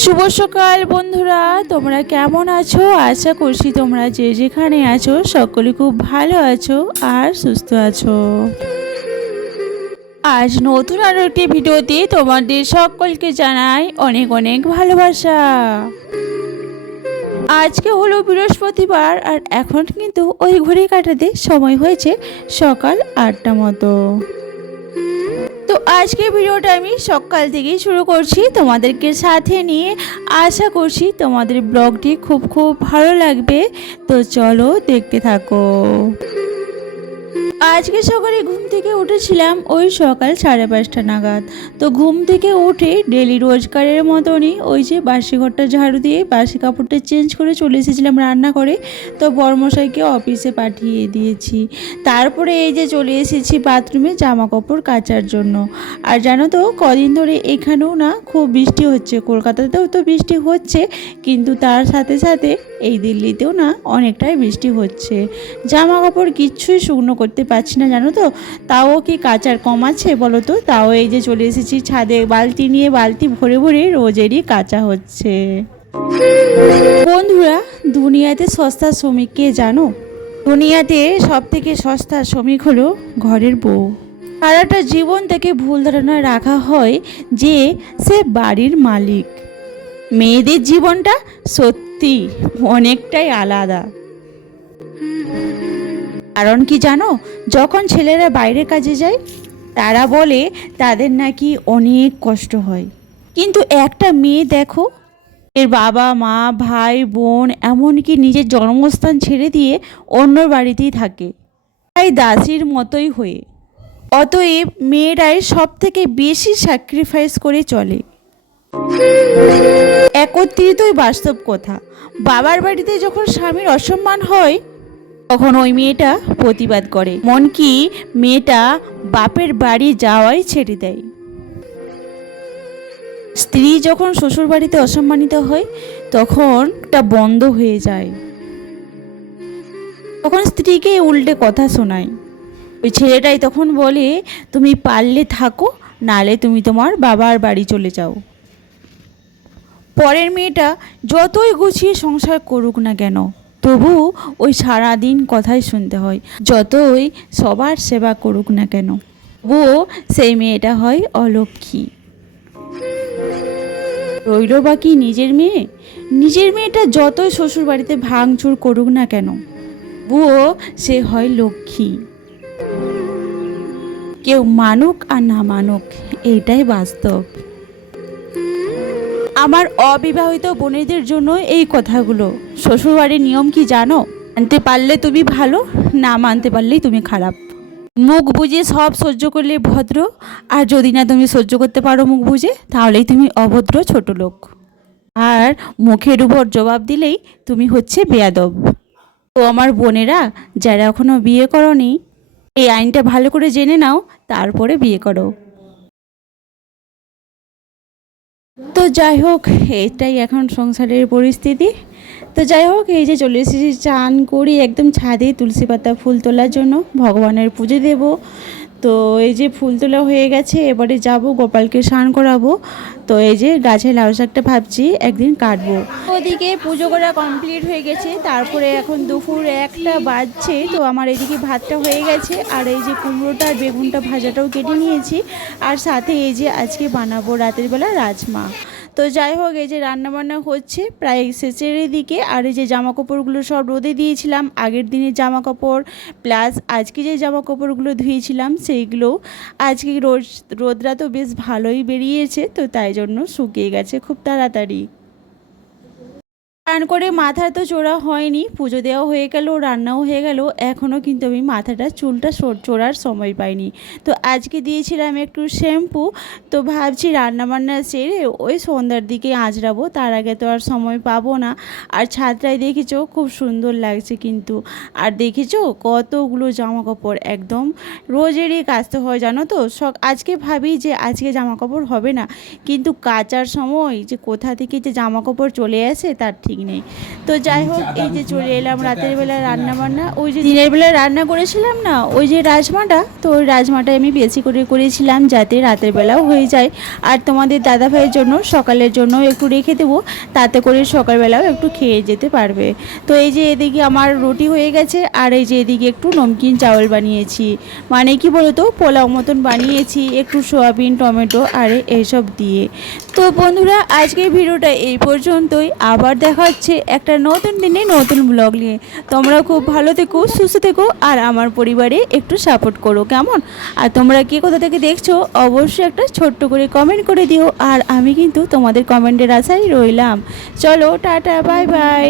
শুভ সকাল বন্ধুরা, তোমরা কেমন আছো? আশা করছি তোমরা যে যেখানে আছো সকলে খুব ভালো আছো আর সুস্থ আছো। আজ নতুন আরও একটি ভিডিওতে তোমাদের সকলকে জানাই অনেক অনেক ভালোবাসা। আজকে হলো বৃহস্পতিবার আর এখন কিন্তু ওই ঘড়ি কাটাতে সময় হয়েছে সকাল আটটা মতো। তো আজকে ভিডিওটা আমি সকাল থেকেই শুরু করছি। তোমাদেরকে সাথে নিয়ে আশা করছি তোমাদের ব্লগটি খুব খুব ভালো লাগবে। তো চলো দেখতে থাকো। আজকে সকালে ঘুম থেকে উঠেছিলাম ওই সকাল সাড়ে পাঁচটা নাগাদ। তো ঘুম থেকে উঠে ডেলি রোজগারের মতনই ওই যে বাসি ঘরটা ঝাড়ু দিয়ে বাসি কাপড়টা চেঞ্জ করে চলে এসেছিলাম রান্না করে তো বর্মশাইকে অফিসে পাঠিয়ে দিয়েছি। তারপরে এই যে চলে এসেছি বাথরুমে জামা কাপড় কাচার জন্য। আর জানো তো, কদিন ধরে এখানেও না খুব বৃষ্টি হচ্ছে, কলকাতাতেও তো বৃষ্টি হচ্ছে, কিন্তু তার সাথে সাথে এই দিল্লিতেও না অনেকটাই বৃষ্টি হচ্ছে। জামা কাপড় কিচ্ছুই শুকনো করতে পারছি না, জানো তো? তাও কি কাচার কম আছে বলো তো? তাও এই যে চলে এসেছি ছাদে। বালতি নিয়ে বালতি ভরে ভরে রোজেরই কাচা হচ্ছে। বন্ধুরা, দুনিয়াতে সস্তা শ্রমিক কে জানো? দুনিয়াতে সব থেকে সস্তা শ্রমিক হলো ঘরের বউ। সারাটা জীবন থেকে ভুল ধারণা রাখা হয় যে সে বাড়ির মালিক। মেয়েদের জীবনটা সত্যি অনেকটাই আলাদা। কারণ কি জানো? যখন ছেলেরা বাইরে কাজে যায়, তারা বলে তাদের নাকি অনেক কষ্ট হয়। কিন্তু একটা মেয়ে দেখো, এর বাবা, মা, ভাই, বোন, এমনকি নিজের জন্মস্থান ছেড়ে দিয়ে অন্য বাড়িতেই থাকে। তাই দাসির মতোই হয়ে। অতএব মেয়েরাই সব থেকে বেশি স্যাক্রিফাইস করে চলে। একত্রিতই বাস্তব কথা। বাবার বাড়িতে যখন স্বামীর অসম্মান হয় তখন ওই মেয়েটা প্রতিবাদ করে। মন কি মেয়েটা বাপের বাড়ি যাওয়াই ছেড়ে দেয়। স্ত্রী যখন শ্বশুর বাড়িতে অসম্মানিত হয়, তখন তা বন্ধ হয়ে যায়। তখন স্ত্রীকে উল্টে কথা শোনায়। ওই ছেলেটাই তখন বলে, তুমি পারলে থাকো, নালে তুমি তোমার বাবার বাড়ি চলে যাও। পরের মেয়েটা যতই গুছিয়ে সংসার করুক না কেন তবু ওই সারাদিন কথাই শুনতে হয়, যতই সবার সেবা করুক না কেন। তবুও সেই মেয়েটা হয় অলক্ষী রইল বাকি নিজের মেয়ে? নিজের মেয়েটা যতই শ্বশুর বাড়িতে ভাঙচুর করুক না কেন, তবুও সে হয় লক্ষ্মী। কেউ মানুক আর না মানুক, এইটাই বাস্তব। আমার অবিবাহিত বোনেদের জন্য এই কথাগুলো। শ্বশুরবাড়ির নিয়ম কি জানো? মানতে পারলে তুমি ভালো, না মানতে পারলেই তুমি খারাপ। মুখ বুঝে সব সহ্য করলে ভদ্র, আর যদি না তুমি সহ্য করতে পারো মুখ বুঝে তাহলেই তুমি অভদ্র ছোট লোক। আর মুখের উপর জবাব দিলেই তুমি হচ্ছে বেয়াদব। তো আমার বোনেরা, যারা এখনও বিয়ে করনি, এই আইনটা ভালো করে জেনে নাও, তারপরে বিয়ে করো। তো যাই হোক, এটাই এখন সংসারের পরিস্থিতি। তো যাই হোক, এই যে চলে এসেছি, চান করি একদম ছাদে তুলসী পাতা ফুল তোলার জন্য, ভগবানের পুজো দেব। তো এই যে ফুল তোলা হয়ে গেছে, এবারে যাব, গোপালকে স্নান করাবো। তো এই যে গাছে লাউ শাকটা ভাবছি একদিন কাটবো। ওদিকে পুজো করা কমপ্লিট হয়ে গেছে, তারপরে এখন দুপুর একটা বাজছে, তো আমার এদিকে ভাতটা হয়ে গেছে, আর এই যে কুমড়োটা আর বেগুনটা ভাজাটাও কেটে নিয়েছি, আর সাথে এই যে আজকে বানাবো রাতের বেলা রাজমা। তো যাই হোক, এই যে রান্নাবান্না হচ্ছে, প্রায় শেষের দিকে, আর এই যে জামা কাপড়গুলো সব রোদে দিয়েছিলাম, আগের দিনের জামা কাপড় প্লাস আজকে যে জামা কাপড়গুলো ধুয়েছিলাম, সেইগুলো আজকে রোদ রোদরা তো বেশ ভালোই বেরিয়েছে, তো তাই জন্য শুকিয়ে গেছে খুব তাড়াতাড়ি। স্নান করে মাথা তো চোরা হয়নি, পুজো দেওয়া হয়ে গেল, রান্নাও হয়ে গেল এখনও কিন্তু আমি মাথাটা, চুলটা চোরার সময় পাইনি। তো আজকে দিয়েছিলাম একটু শ্যাম্পু, তো ভাবছি রান্নাবান্না সেরে ওই সন্ধ্যার দিকে আঁচড়াবো, তার আগে তো আর সময় পাবো না। আর ছাদটায় দেখেছ, খুব সুন্দর লাগছে কিন্তু। আর দেখেছ, কতগুলো জামা কাপড় একদম রোজেরই কাচতে হয়, জানো তো? সব আজকে ভাবি যে আজকে জামা কাপড় হবে না, কিন্তু কাচার সময় যে কোথা থেকে যে জামা কাপড় চলে আসে, তার ঠিক ঠিক নেই। তো যাই হোক এই যে চলে এলাম রাতের বেলা রান্না বান্না। ওই যে দিনের বেলা রান্না করেছিলাম না ওই যে রাজমাটা তো ওই রাজমাটা আমি বেশি করে করেছিলাম যাতে রাতের বেলাও হয়ে যায়। আর তোমাদের দাদা ভাইয়ের জন্য সকালের জন্য একটু রেখে দেবো তাতে করে সকালবেলাও একটু খেয়ে যেতে পারবে। তো এই যে এদিকে আমার রুটি হয়ে গেছে আর এই যে এদিকে একটু নমকিন চাউল বানিয়েছি। মানে কি বলতো পোলাও মতন বানিয়েছি একটু সোয়াবিন টমেটো আর এইসব দিয়ে। তো বন্ধুরা আজকের ভিডিওটা এই পর্যন্তই। আবার দেখা হচ্ছে একটা নতুন দিনে নতুন ব্লগ নিয়ে। তোমরা খুব ভালো থেকো, সুস্থ থেকো, আর আমার পরিবারে একটু সাপোর্ট করো, কেমন? আর তোমরা কি কোথা থেকে দেখছ, অবশ্যই একটা ছোট্ট করে কমেন্ট করে দিও, আর আমি কিন্তু তোমাদের কমেন্টের আশায় রইলাম। চলো, টাটা বাই বাই